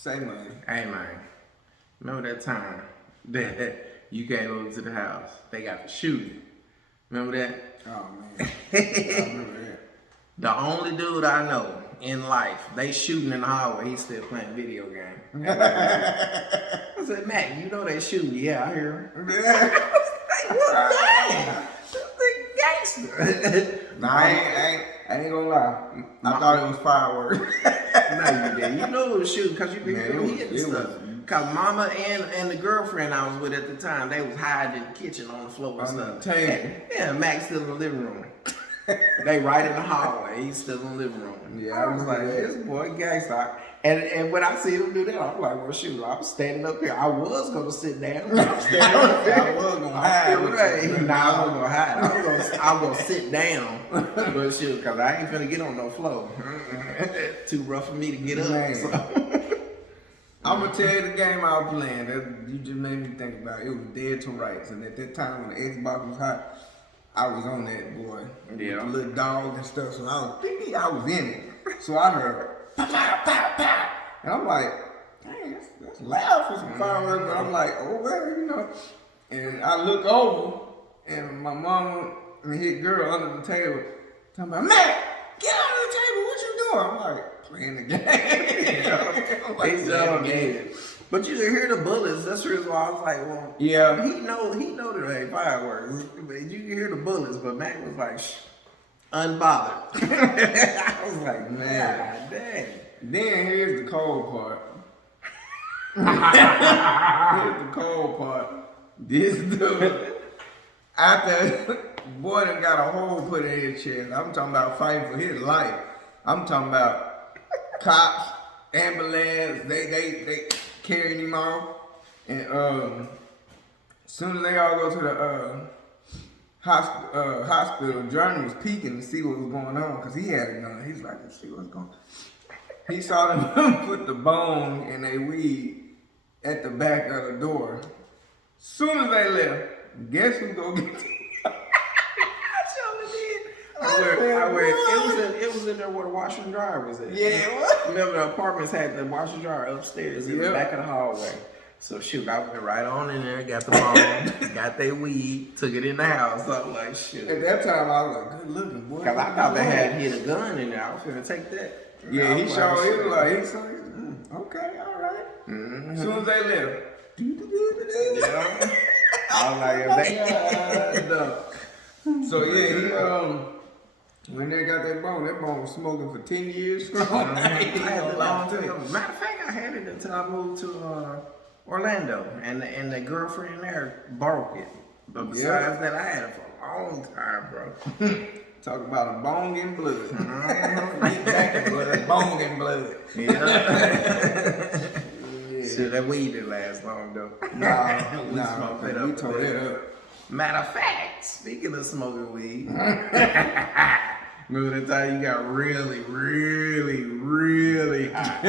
Say money. Hey man, remember that time that you came over to the house? They got the shooting. Remember that? Oh man, I remember that. The only dude I know in life, they shooting in the hallway. He's still playing video game. I said, Mac, you know they shooting? Yeah, I hear him. I was like, what's that? Gangster. Nah, I ain't gonna lie. I thought it was fireworks. No, you didn't. You know it was shooting because you could hear him hitting stuff. Cause mama and the girlfriend I was with at the time, they was hiding in the kitchen on the floor and stuff. Yeah, Mac's still in the living room. They right in the hallway. He's still in the living room. Yeah, I was like, this boy gangsta. And when I see him do that, I'm like, well, shoot, I'm standing up here. I was gonna sit down. I'm standing up here. I was gonna hide. Nah, I wasn't gonna hide. I was gonna sit down. But shoot, cause I ain't finna get on no floor. Too rough for me to get up. So. I'm gonna tell you the game I was playing. You just made me think about it. It was Dead to Rights, and at that time when the Xbox was hot, I was on that boy. Yeah. With the little dog and stuff. So I was in it. So I heard pow pow pow pow, and I'm like, dang, that's loud for some fireworks. But I'm like, oh well, you know. And I look over, and my mama and his girl under the table talking about, Matt, get under the table. What you doing? I'm like, playing the game. I'm like, Game. But you can hear the bullets. That's the reason why I was like, well, yeah. He know that it ain't fireworks. But you can hear the bullets. But Mac was like, unbothered. I was like, man, dang. Then here's the cold part. Here's the cold part. This dude, after boy done got a hole put in his chest. I'm talking about fighting for his life. I'm talking about cops, ambulance, they carrying him off. And as soon as they all go to the hospital, Journey was peeking to see what was going on because he had a gun. He's like, let's see what's going on. He saw them put the bone in their weed at the back of the door. Soon as they left, guess who go get them? It was in there where the washer and dryer was at. Yeah, what? Remember the apartments had the washer and dryer upstairs in the back of the hallway. So shoot, I went right on in there, got the phone, got their weed, took it in the house. So I'm like, shit. At that time, I was like, good looking, boy. Cause I thought they had hit a gun in there. I was gonna take that. Yeah, he showed. He was like, okay, all right. Mm-hmm. As soon as they left, yeah. I was like, So yeah, when they got that bone was smoking for 10 years strong. I had it long time. Matter of fact, I had it until I moved to Orlando, and the girlfriend there broke it. But besides that, I had it for a long time, bro. Talk about a bone and blood. Back and blood, bone and blood. Yeah. Shit, that weed didn't last long though. Nah, we tore that up. Matter of fact, speaking of smoking weed, remember the time you got really, really, really high?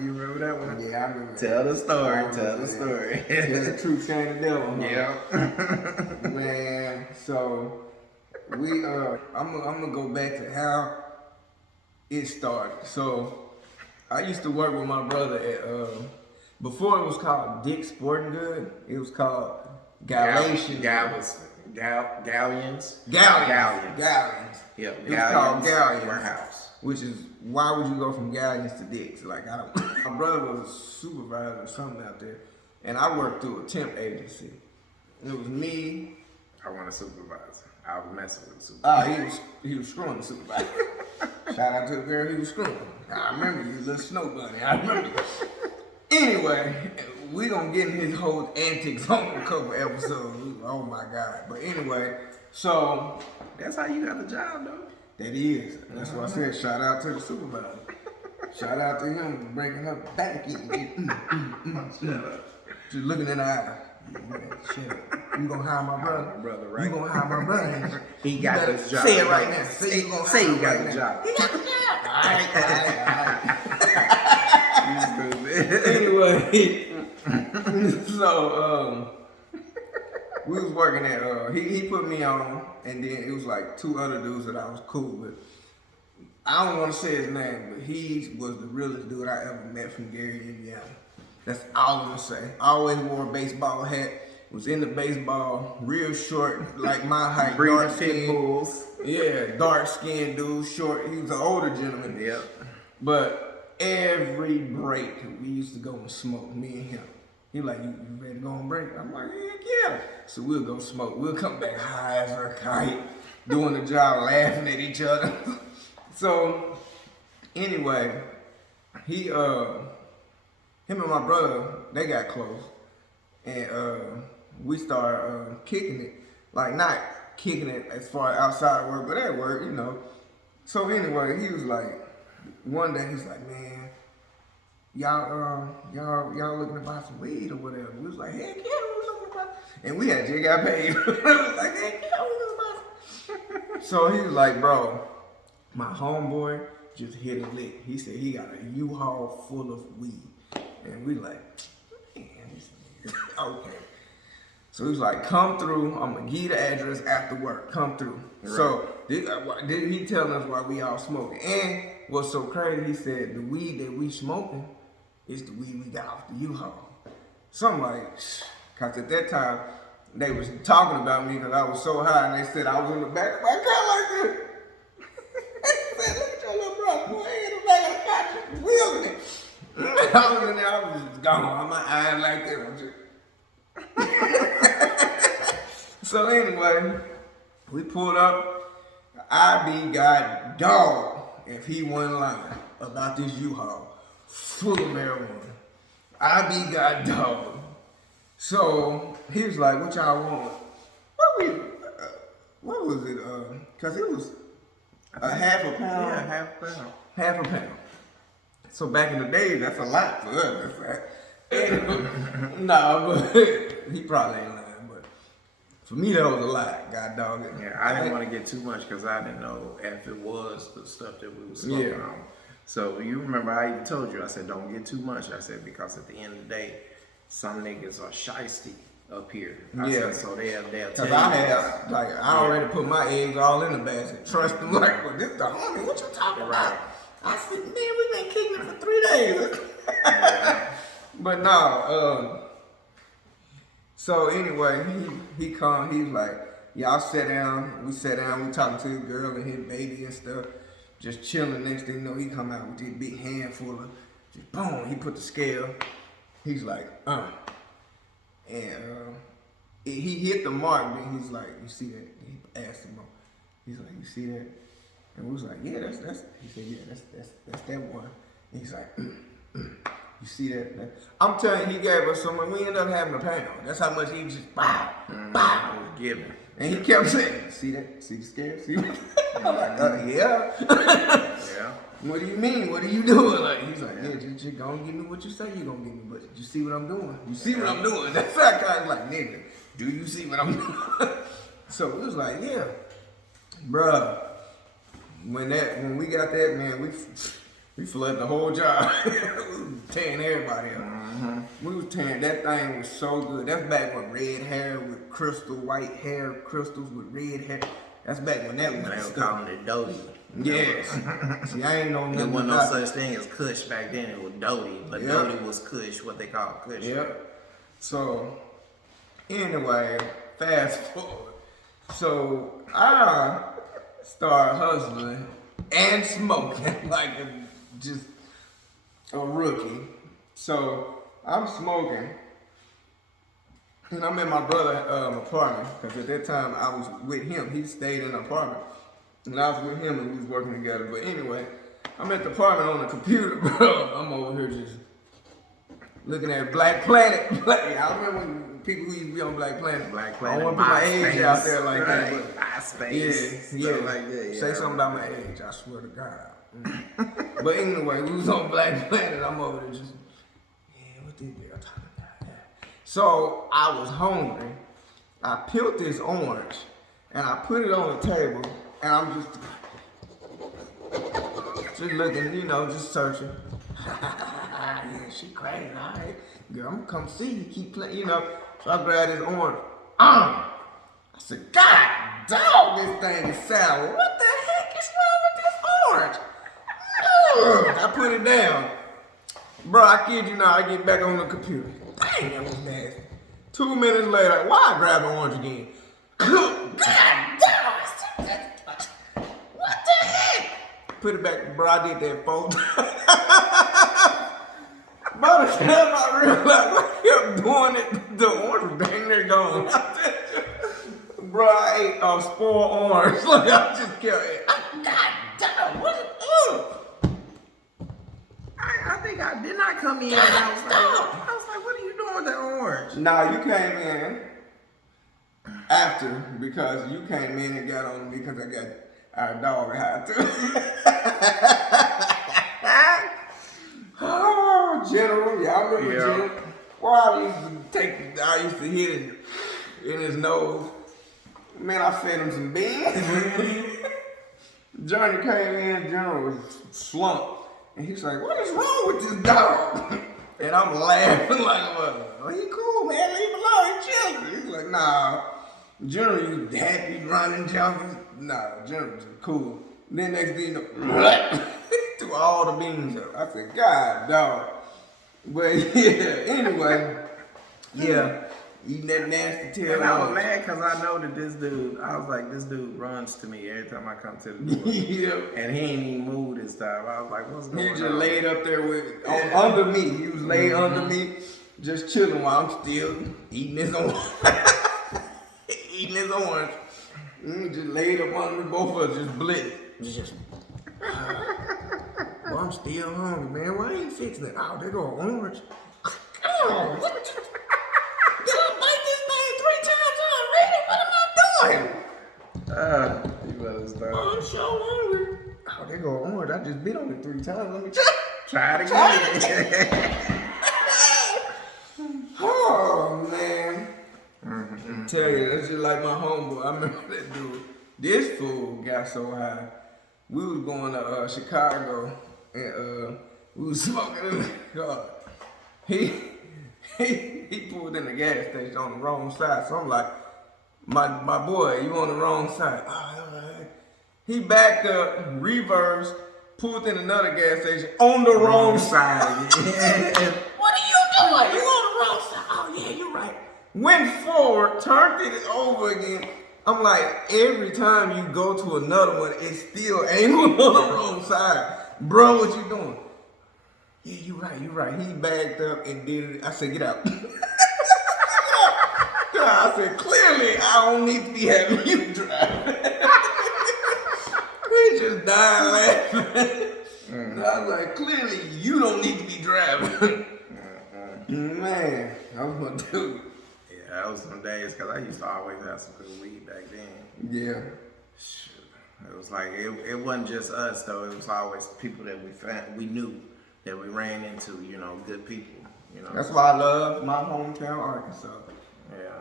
You remember that one? Yeah, I remember. Tell the story. Tell the story. Tell the truth, shame the devil. Huh? Yeah. Man, so we I'm gonna go back to how it started. So I used to work with my brother at before it was called Dick's Sporting Good, it was called Galatians. Gallions. Yep, it was called Gallions Warehouse. Which is, why would you go from Gallions to Dick's? Like, I don't. My brother was a supervisor or something out there, and I worked through a temp agency. It was me. I want a supervisor. I was messing with the supervisor. He was screwing the supervisor. Shout out to the girl he was screwing. I remember you, little snow bunny. I remember you. Anyway, we gonna get in his whole antics on a couple episodes. Oh my God. But anyway, so that's how you got the job, though. That is. That's why I said shout out to the supervisor. Shout out to him for bringing her back in. Shut up. Just looking in the eye. Shut up. You gonna hire my brother? My brother, right? You gonna hire my brother? He got this job. Say it right now. Say you gonna hire he got the job. He got the job. All right. You stupid. Anyway, so we was working at he put me on, and then it was like two other dudes that I was cool with. I don't want to say his name, but he was the realest dude I ever met from Gary, Indiana. That's all I'm gonna say. Always wore a baseball hat. Was into baseball, real short, like my height, dark skin. Bulls. Yeah, dark skinned dude, short. He was an older gentleman. Yep. But every break, we used to go and smoke, me and him. He like, you ready to go on break? I'm like, yeah. So we'll go smoke. We'll come back high as a kite, doing the job, laughing at each other. So, anyway, him and my brother, they got close. And we started kicking it. Like, not kicking it as far outside of work, but at work, you know. So anyway, he was like, one day he's like, man, y'all looking to buy some weed or whatever. We was like, heck yeah, we looking to buy. And we had just got paid. We was like, heck yeah, we looking to buy some. So he was like, bro, my homeboy just hit a lick. He said he got a U-Haul full of weed. And we like, man, this nigga. Okay. So he was like, come through. I'm going to give you the address after work. Come through. Right. So did he telling us why we all smoking? And what's so crazy, he said the weed that we smoking is the weed we got off the U-Haul. So I'm like, because at that time, they was talking about me because I was so high, and they said I was in the back of my car like this. They said, look at your little brother, boy, he in the back of the car, just wielding it. I was in there, I was just gone. My eyes like this. I'm just... So anyway, we pulled up. I be got dog if he wasn't lying about this U-Haul full of marijuana. I be got dog. So he was like, "What y'all want?" What was it? Cause it was a half a pound. Yeah, half a pound. Half a pound. So back in the day, that's a lot for us. Nah, but he probably ain't lying. But for me, that was a lot. God dog it. Yeah, I didn't want to get too much because I didn't know if it was the stuff that we were smoking on. So you remember I even told you, I said, don't get too much. I said, because at the end of the day, some niggas are shiesty up here. I said, so they'll tell you. I already put my eggs all in the basket. Trust them, like, well, this the homie, what you talking about? I said, man, we been kicking it for 3 days. But no, so anyway, he come, he's like, y'all sit down, we talking to the girl and his baby and stuff, just chilling. Next thing you know, he come out with this big handful of, just boom, he put the scale, he's like, and he hit the mark, then he's like, you see that? He asked him, he's like, you see that? And we was like, yeah, that's, he said, yeah, that's that one. And he's like, you see that? I'm telling you, he gave us some, we ended up having a pound. That's how much he just, bow. Was giving. And he kept saying, see that? See the scare? See what? I'm like, yeah. Yeah. What do you mean? What are you doing? Like, he's like, yeah, just gonna give me what you say you're gonna give me, but you see what I'm doing? You see what I'm doing? That's that kind of like, nigga, do you see what I'm doing? So it was like, yeah, bruh. When we got that, man, we flooded the whole job. We was tearing everybody up. We was tearing, that thing was so good. That's back when red hair with crystal, white hair, crystals with red hair. That's back when that was. They were calling it Doty. Yes. See, I ain't know nothing. There wasn't no such thing as Kush back then. It was Doty, but Doty was Kush, what they call Kush. Yep. So, anyway, fast forward. So, I started hustling and smoking like just a rookie. So, I'm smoking. And I'm in my brother's apartment, because at that time I was with him. He stayed in the apartment. And I was with him and we was working together. But anyway, I'm at the apartment on the computer, bro. I'm over here just looking at Black Planet. I remember when people who used to be on Black Planet. Black Planet. I don't want to put my age out there like that. But MySpace. Yeah. Like that, yeah. Say something about my age, I swear to God. But anyway, we was on Black Planet. I'm over there just, what this girl talking about? So I was hungry. I peeled this orange and I put it on the table and I'm just looking, just searching. Yeah, she crazy, all right. Girl, I'm gonna come see you, keep playing, So I grabbed this orange. I said, God dog, this thing is sour. What the heck is wrong with this orange? I put it down. Bro, I kid you not, I get back on the computer. Dang, that was nasty. 2 minutes later, why I grab the orange again? God damn! What the heck? Put it back, bro. I did that 4 times. By the time I realized I kept doing it, the orange was dang near gone. Bro, I ate a spoiled orange. Like I just kept. God damn! What is I think I did not come in. And I was like, what are you doing with that orange? Nah, you came in after because you came in and got on me because I got our dog high too. Oh, General, y'all remember General? Well, I used to hit it in his nose. Man, I fed him some beans. Johnny came in, General was slumped. And he's like, what is wrong with this dog? And I'm laughing like, well, he cool, man. Leave him alone. He chilling. He's like, nah. General, you happy, running, jumping? Nah, General's cool. Then next thing you know, threw all the beans up. I said, God, dog. But yeah, anyway, yeah. Eating that nasty tail. And I was mad because I know that this dude, I was like, this dude runs to me every time I come to the door. Yeah. And he ain't even moved this time. I was like, what's going on? He just laid up there under me. He was laid under me, just chilling while I'm still eating his orange. Eating his orange. He just laid up under me, both of us just blitzed. Just, well, I'm still hungry, man. Why ain't you fixing it? Oh, there go orange. Oh, what the you better stop. Oh, I'm so hungry. Oh, there go orange. I just bit on it 3 times. Let me try it again. Oh, man. I tell you, that's just like my homeboy. I remember that dude. This fool got so high. We was going to Chicago, and we was smoking in the car. He pulled in the gas station on the wrong side. So I'm like, my boy, you on the wrong side. Oh, all right. He backed up, reversed, pulled in another gas station on the wrong side. What are you doing? You on the wrong side. Oh, yeah, you're right. Went forward, turned it over again. I'm like, every time you go to another one, it's still angled on the wrong side. Bro, what you doing? Yeah, you're right. He backed up and did it. I said, get out. I said, clearly, I don't need to be having you drive. We just died laughing. I was like, clearly, you don't need to be driving. Man, I was gonna do it. Yeah, that was some days, because I used to always have some good weed back then. Yeah. It was like, it wasn't just us, though. It was always people that we knew, that we ran into, good people. That's why I love my hometown, Arkansas. Yeah.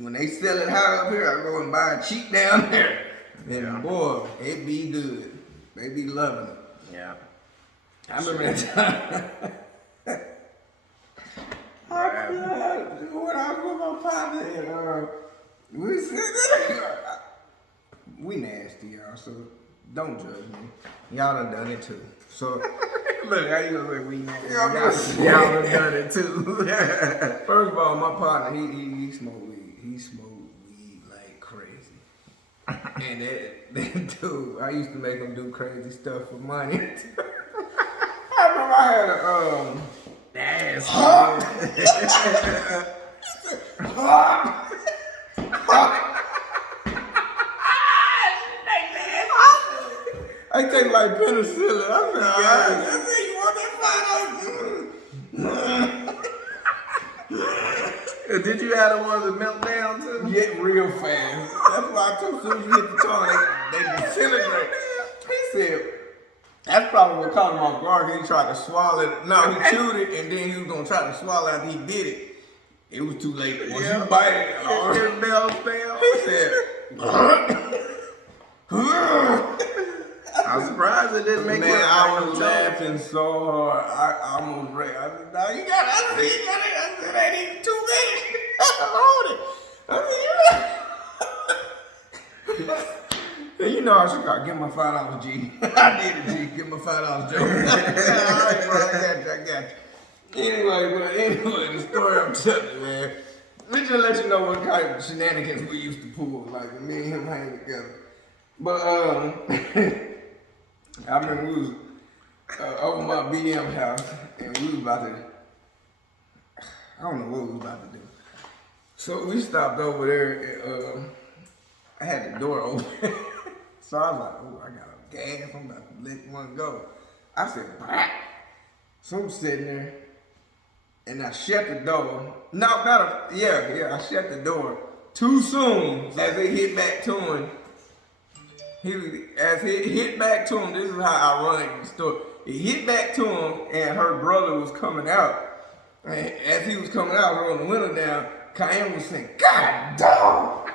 When they sell it high up here, I go and buy it cheap down there. And boy, it be good. They be loving it. Yeah. I remember that time. When I was with my partner, we said, we nasty, y'all, so don't judge me. Y'all done it too. So, look, how you gonna say we nasty? Y'all done it too. First of all, my partner, he smoked weed. He smoked weed like crazy. And that dude, I used to make him do crazy stuff for money. I remember I had a, That's I take like penicillin. I said, you want that $5? Did you have the ones that melt down too? Get real fast. That's why as soon as you hit the tongue, they disintegrate. He said, that's probably what caught him off guard, 'cause he tried to swallow it. No, he chewed it, and then he was going to try to swallow it after he did it. It was too late. Once you bite it, it melts down. He said, I'm surprised it didn't make man, it. I was laughing so hard. I almost ran. I said, no, you got it. I said, you got it. I said, it ain't even 2 minutes. I hold it. I said, you got it. You know I should got get my $5 G. I did it, G. Get my $5 Joe. All right, bro. I got you. Anyway, the story I'm telling you, man. We just let you know what kind of shenanigans we used to pull, like me and him hanging together. But I remember we was over my BM house, and we was about to. I don't know what we was about to do. So we stopped over there, and I had the door open. So I was like, oh, I got a gas, I'm about to let one go. I said, bah. So I'm sitting there, and I shut the door. I shut the door too soon. As it hit back to him, as it hit back to him, this is how ironic the story. It hit back to him, and her brother was coming out. And as he was coming out, rolling the window down, Cayenne was saying, God dog!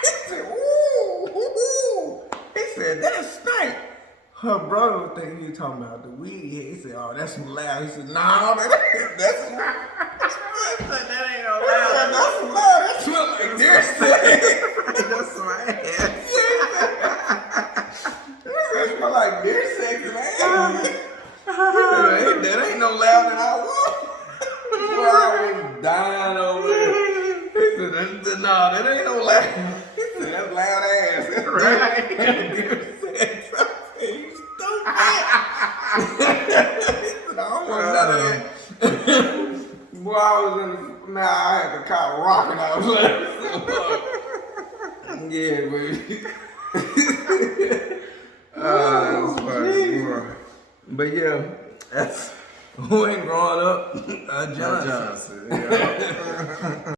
He said, ooh. He said, that's stank. Her brother was thinking he was talking about the weed. He said, oh, that's some loud. He said, no, that's some loud. That ain't no loud. That's some loud. That smell like deer sex. That's some ass. That smell like deer sex, man. That ain't no loud that I want. Boy, I was dying over there. He said, no, that ain't no loud. He said, that's loud ass. That's right. Deer sex. I said, you stupid. He said, I don't want none of that. Boy, I was in the, I had the car rocking. I was like, yeah, baby. That's funny, boy. But yeah, that's who ain't growing up. Johnson. Yeah.